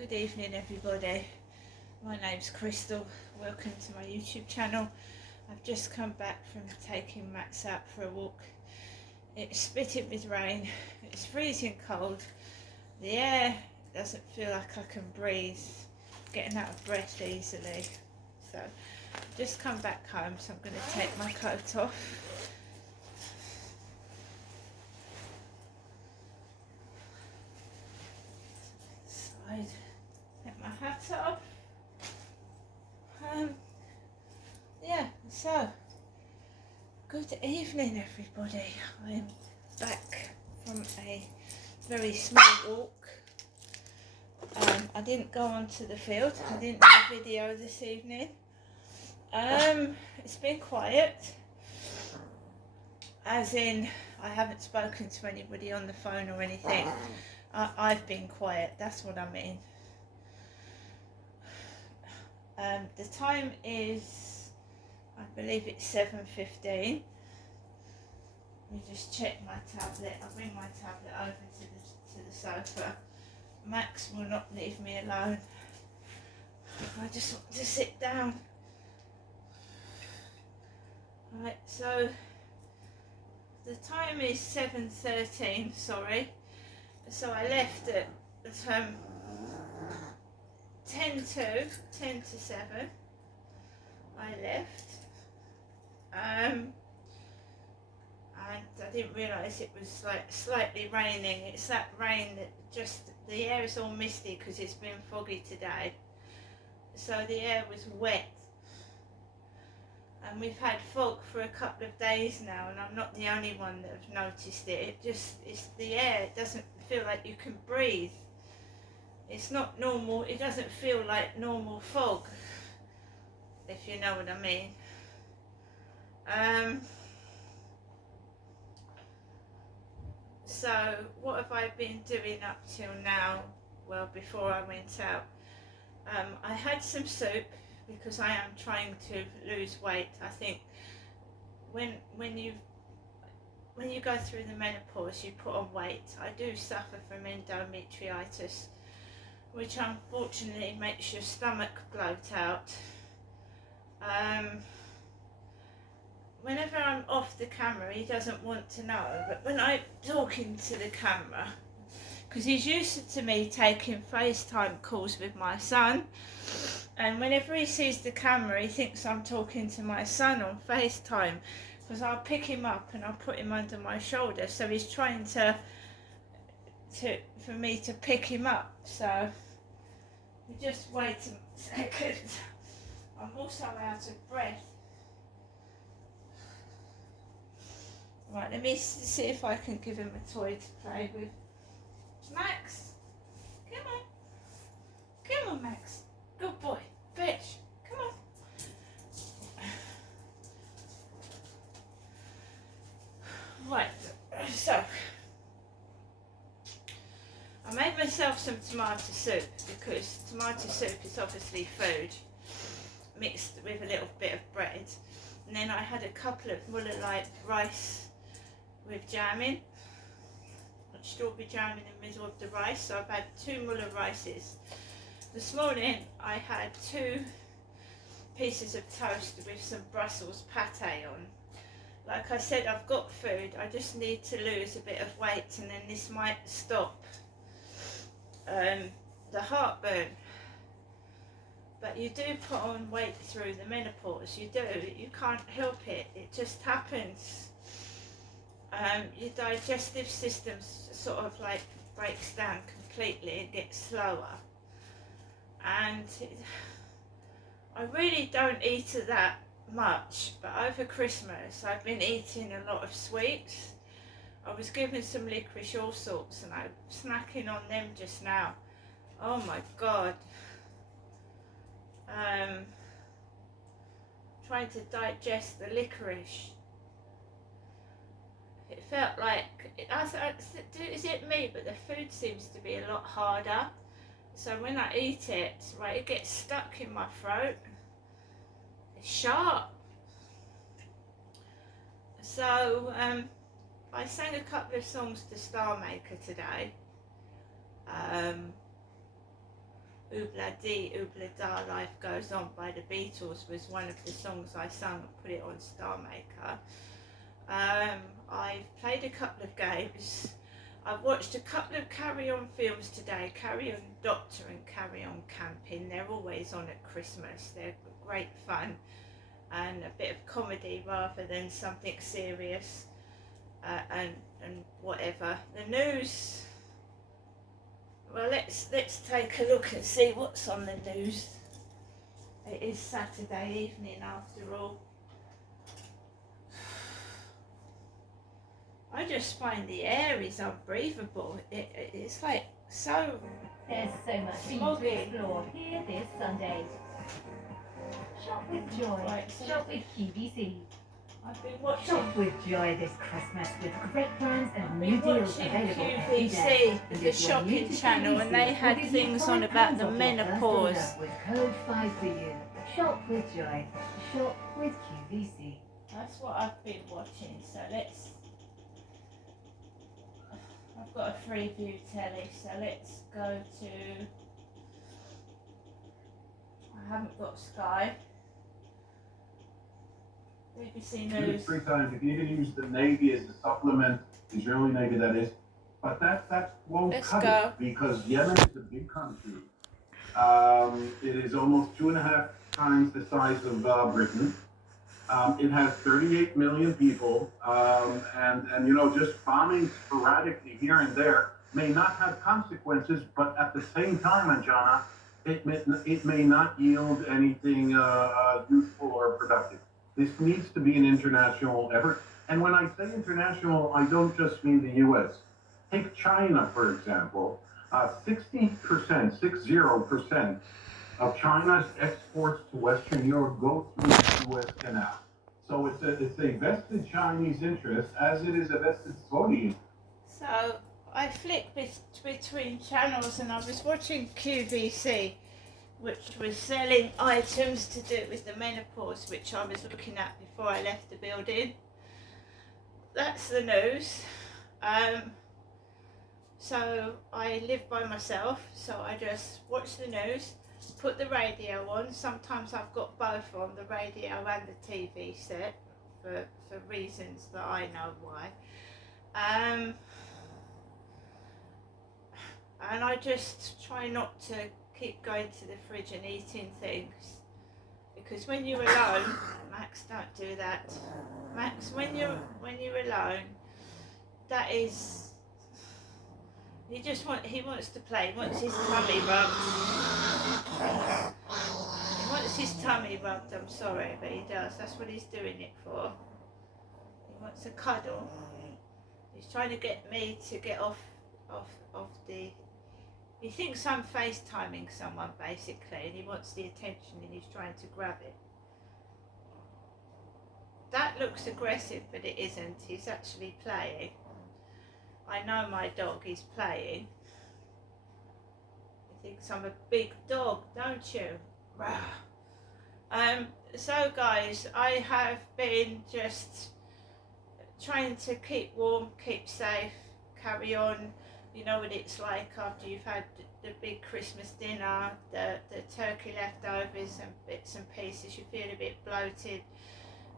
Good evening everybody, my name's Crystal, welcome to my YouTube channel. I've just come back from taking Max out for a walk. It's spitting with rain, it's freezing cold, the air doesn't feel like I can breathe, getting out of breath easily. So I've just come back home, so I'm going to take my coat off. Get my hat off. Yeah, so good evening everybody. I'm back from a very small walk. I didn't go onto the field, I didn't do a video this evening. It's been quiet, as in I haven't spoken to anybody on the phone or anything. I've been quiet, that's what I mean. The time is, I believe it's 7:15. Let me just check my tablet. I'll bring my tablet over to the sofa. Max will not leave me alone. I just want to sit down. Right, so the time is 7:13, sorry. So I left at 10 to 7 I left, and I didn't realise it was like slightly raining. It's that rain that just, the air is all misty because it's been foggy today, so the air was wet, and we've had fog for a couple of days now, and I'm not the only one that have noticed it. It's the air, it doesn't feel like you can breathe. It's not normal, it doesn't feel like normal fog, if you know what I mean. So what have I been doing up till now? Well, before I went out, I had some soup because I am trying to lose weight. I think when you go through the menopause, you put on weight. I do suffer from endometritis, which unfortunately makes your stomach bloat out. Whenever I'm off the camera, he doesn't want to know, but when I'm talking to the camera, because he's used to me taking FaceTime calls with my son, and whenever he sees the camera, he thinks I'm talking to my son on FaceTime, because I'll pick him up and I'll put him under my shoulder, so he's trying for me to pick him up. So just wait a second. I'm also out of breath. Right, let me see if I can give him a toy to play with. Max, come on. Come on, Max. Good boy. Fetch. Come on. Right, so I made myself some tomato soup, because tomato soup is obviously food mixed with a little bit of bread, and then I had a couple of mullah-like rice with jam in, strawberry jam in the middle of the rice. So I've had 2 mullah rices. This morning I had 2 pieces of toast with some Brussels pate on. Like I said, I've got food, I just need to lose a bit of weight, and then this might stop the heartburn. But you do put on weight through the menopause, you do, you can't help it, it just happens. Your digestive system sort of like breaks down completely and gets slower, and I really don't eat that much, but over Christmas I've been eating a lot of sweets. I was given some licorice all sorts, and I'm snacking on them just now. Oh my god. Trying to digest the licorice, it felt like, is it me, but the food seems to be a lot harder, so when I eat it, right, it gets stuck in my throat, it's sharp. So I sang a couple of songs to Star Maker today, Oobla Dee, Oobla Da, Life Goes On by the Beatles was one of the songs I sung and put it on Star Maker. I've played a couple of games. I've watched a couple of Carry On films today, Carry On Doctor and Carry On Camping. They're always on at Christmas. They're great fun and a bit of comedy rather than something serious and whatever. The news, well, let's take a look and see what's on the news. It is Saturday evening after all. I just find the air is unbreathable. It's like so. There's so much for you to explore here this Sunday. Shop with joy. Right, so Shop with QVC. I've been watching. Shop with joy this Christmas with great brands and I've new been deals watching available every QVC, day. the And if you're new shopping to channel, QVC, and they we'll had give you things on £5 about the off your first menopause. order with code 5 for you. Shop with joy. Shop with QVC. That's what I've been watching. So let's. I've got a Freeview telly, so let's go to. I haven't got Sky. BBC News. Free time. If you can use the Navy as a supplement, Israeli Navy that is, but that won't Let's cut go. it because Yemen is a big country. It is almost 2.5 times the size of Britain. It has 38 million people, and you know, just bombing sporadically here and there may not have consequences, but at the same time, Anjana, it may not yield anything useful or productive. This needs to be an international effort. And when I say international, I don't just mean the U.S. Take China, for example. 60% of China's exports to Western Europe go through the Suez Canal. So it's a vested Chinese interest as it is a vested Saudi. So I flicked between channels and I was watching QVC, which was selling items to do with the menopause, which I was looking at before I left the building. That's the news. So I live by myself, so I just watch the news, put the radio on. Sometimes I've got both on, the radio and the TV set, for reasons that I know why. And I just try not to keep going to the fridge and eating things, because when you're alone, Max, don't do that. Max, when you're alone, that is. He wants to play. He wants his tummy rubbed. He wants his tummy rubbed. I'm sorry, but he does. That's what he's doing it for. He wants a cuddle. He's trying to get me to get off the. He thinks I'm FaceTiming someone basically, and he wants the attention, and he's trying to grab it. That looks aggressive, but it isn't. He's actually playing. I know my dog is playing. He thinks I'm a big dog, don't you? So guys, I have been just trying to keep warm, keep safe, carry on. You know what it's like after you've had the big Christmas dinner, the turkey leftovers and bits and pieces. You feel a bit bloated,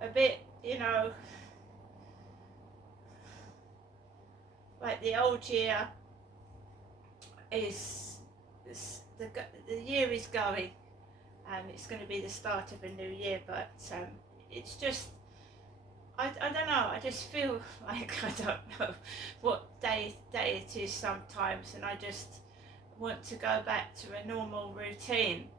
a bit, you know, like the old year is the year is going, and it's going to be the start of a new year. But it's just I don't know. I just feel like I don't know what day it is sometimes, and I just want to go back to a normal routine.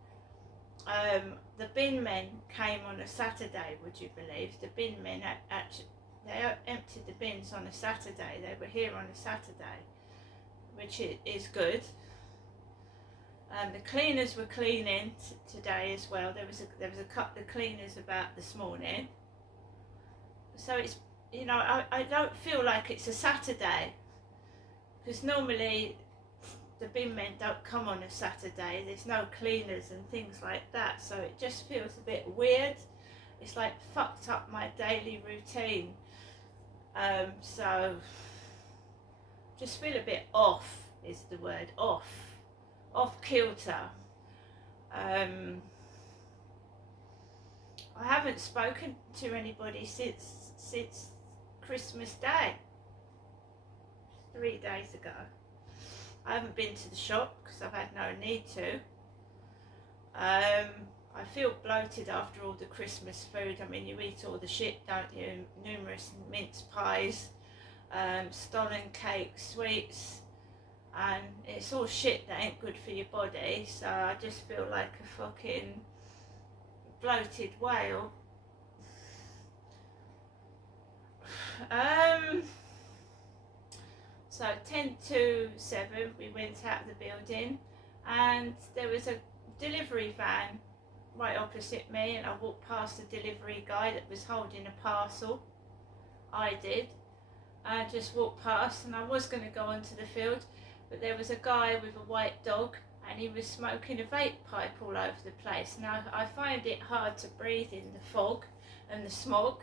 The bin men came on a Saturday. Would you believe? The bin men actually. They emptied the bins on a Saturday. They were here on a Saturday, which is good. The cleaners were cleaning today as well. There was a couple of cleaners about this morning. So it's, you know, I don't feel like it's a Saturday, because normally the bin men don't come on a Saturday. There's no cleaners and things like that. So it just feels a bit weird. It's like fucked up my daily routine. So just feel a bit off is the word, off kilter. I haven't spoken to anybody since Christmas Day, 3 days ago. I haven't been to the shop because I've had no need to. I feel bloated after all the Christmas food. I mean, you eat all the shit, don't you? Numerous mince pies, stolen cakes, sweets, and it's all shit that ain't good for your body. So I just feel like a fucking bloated whale. So 10 to 7 we went out of the building, and there was a delivery van right opposite me, and I walked past the delivery guy that was holding a parcel. I did. I just walked past, and I was going to go onto the field, but there was a guy with a white dog, and he was smoking a vape pipe all over the place. Now I find it hard to breathe in the fog and the smog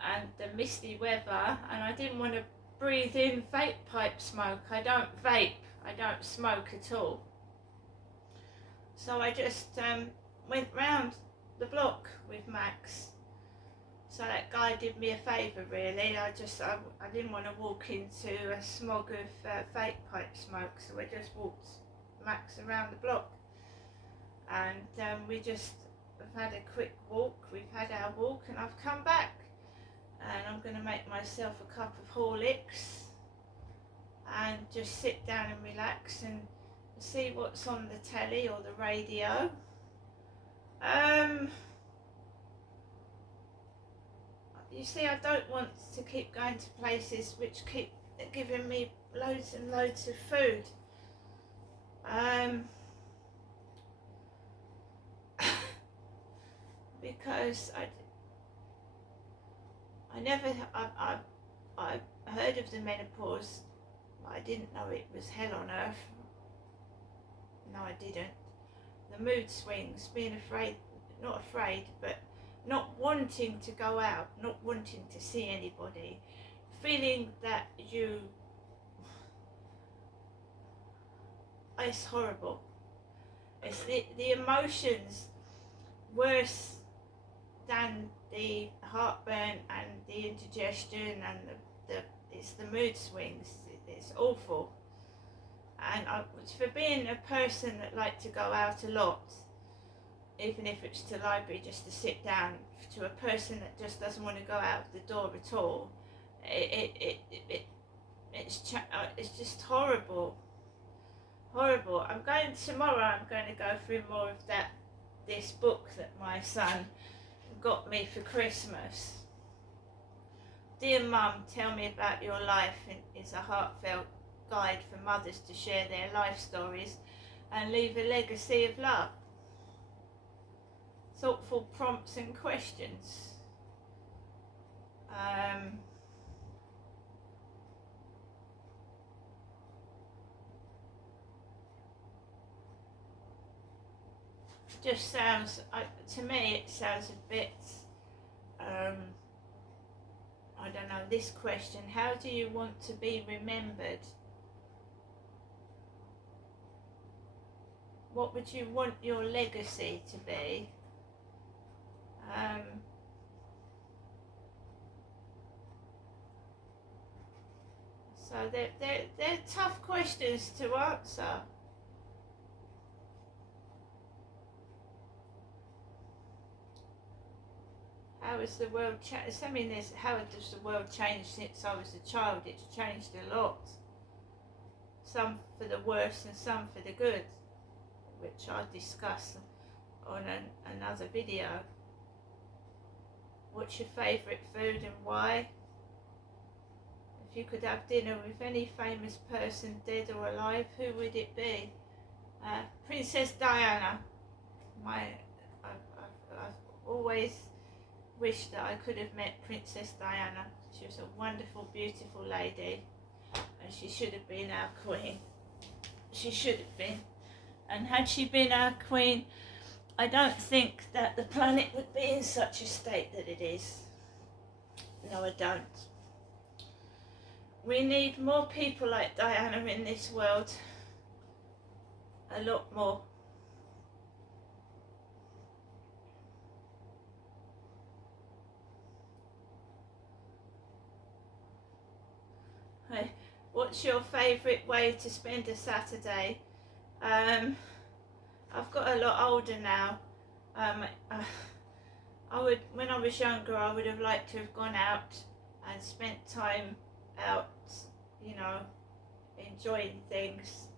and the misty weather, and I didn't want to breathe in vape pipe smoke. I don't vape, I don't smoke at all. So I just went round the block with Max. So that guy did me a favour, really. I didn't want to walk into a smog of vape pipe smoke, so I just walked Max around the block, and we just have had a quick walk. We've had our walk, and I've come back, and I'm going to make myself a cup of Horlicks and just sit down and relax and see what's on the telly or the radio. You see, I don't want to keep going to places which keep giving me loads and loads of food. Because I heard of the menopause, but I didn't know it was hell on earth. No, I didn't. The mood swings, being afraid, not afraid, but not wanting to go out, not wanting to see anybody, feeling that it's horrible. It's the emotions worse than the heartburn and the indigestion and it's the mood swings. It's awful. And for being a person that liked to go out a lot, even if it's to the library just to sit down, to a person that just doesn't want to go out of the door at all, it's just horrible. Horrible. Tomorrow I'm going to go through more of this book that my son got me for Christmas. Dear Mum, tell me about your life. It's a heartfelt guide for mothers to share their life stories and leave a legacy of love. Thoughtful prompts and questions. Just sounds, to me it sounds a bit, I don't know, this question, how do you want to be remembered? What would you want your legacy to be? So they're tough questions to answer. How has the world changed? I mean, how has the world changed since I was a child? It's changed a lot. Some for the worse and some for the good, which I'll discuss on another video. What's your favourite food and why? If you could have dinner with any famous person, dead or alive, who would it be? Princess Diana. I've always wished that I could have met Princess Diana. She was a wonderful, beautiful lady, and she should have been our queen. She should have been. And had she been our queen, I don't think that the planet would be in such a state that it is. No, I don't. We need more people like Diana in this world. A lot more. Hey, what's your favourite way to spend a Saturday? I've got a lot older now. I would, when I was younger, I would have liked to have gone out and spent time out, you know, enjoying things.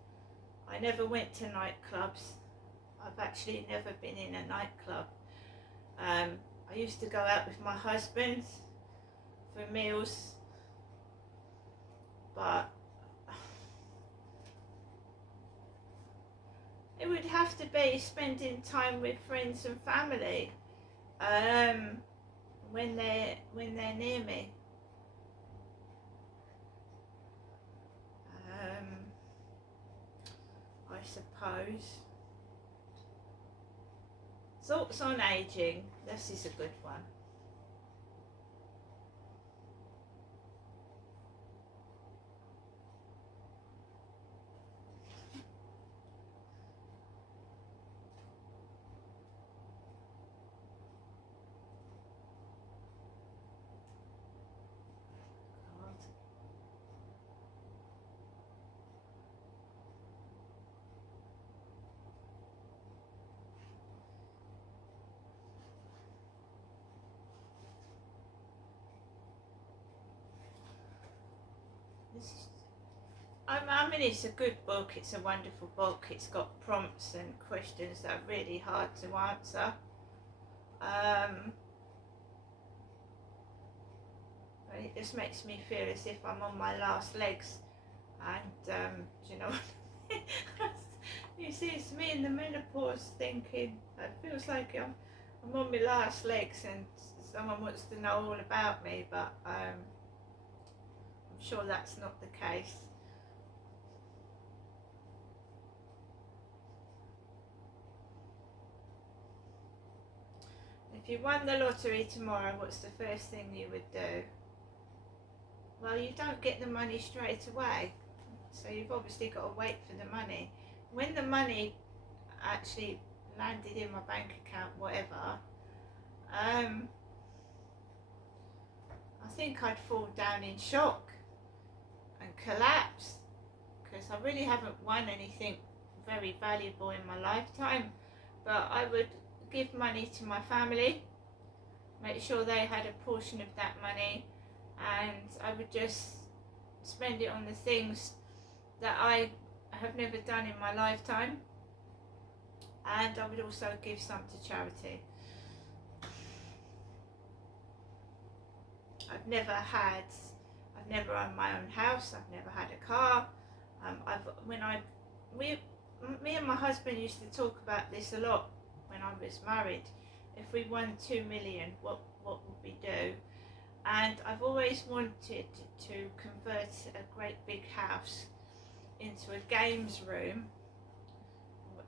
I never went to nightclubs. I've actually never been in a nightclub. I used to go out with my husband for meals, but it would have to be spending time with friends and family when they're near me. I suppose. Thoughts on aging. This is a good one. I mean, it's a good book, it's a wonderful book, it's got prompts and questions that are really hard to answer. But it just makes me feel as if I'm on my last legs, and do you know what? You see, it's me in the menopause thinking, it feels like I'm on my last legs and someone wants to know all about me, but I'm sure that's not the case. If you won the lottery tomorrow, what's the first thing you would do? Well, you don't get the money straight away, so you've obviously got to wait for the money. When the money actually landed in my bank account, whatever, I think I'd fall down in shock and collapse, because I really haven't won anything very valuable in my lifetime. But I would give money to my family, make sure they had a portion of that money, and I would just spend it on the things that I have never done in my lifetime, and I would also give some to charity. I've never owned my own house, I've never had a car. Me and my husband used to talk about this a lot when I was married. If we won 2 million, what would we do? And I've always wanted to convert a great big house into a games room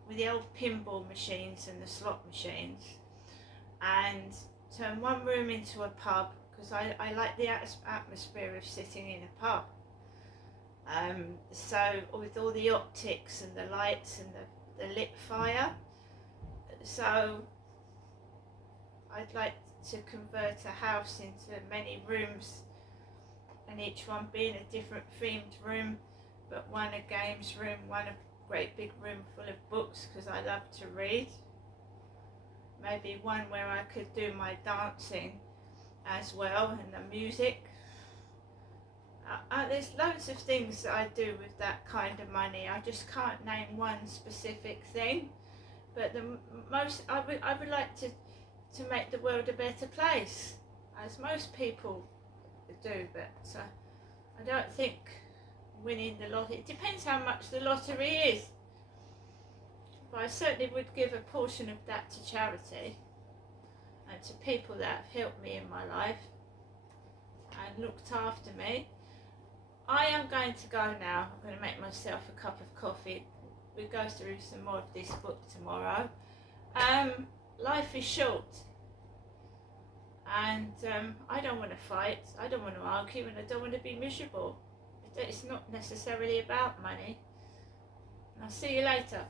with the old pinball machines and the slot machines, and turn one room into a pub, because I like the atmosphere of sitting in a pub. So with all the optics and the lights and the lit fire. So I'd like to convert a house into many rooms, and each one being a different themed room, but one a games room, one a great big room full of books, because I love to read. Maybe one where I could do my dancing as well, and the music. There's loads of things that I do with that kind of money. I just can't name one specific thing, but I would like to make the world a better place, as most people do, but I don't think winning the lottery, it depends how much the lottery is, but I certainly would give a portion of that to charity and to people that have helped me in my life and looked after me. I am going to go now. I'm going to make myself a cup of coffee. We'll go through some more of this book tomorrow. Life is short, and I don't want to fight, I don't want to argue, and I don't want to be miserable. It's not necessarily about money. I'll see you later.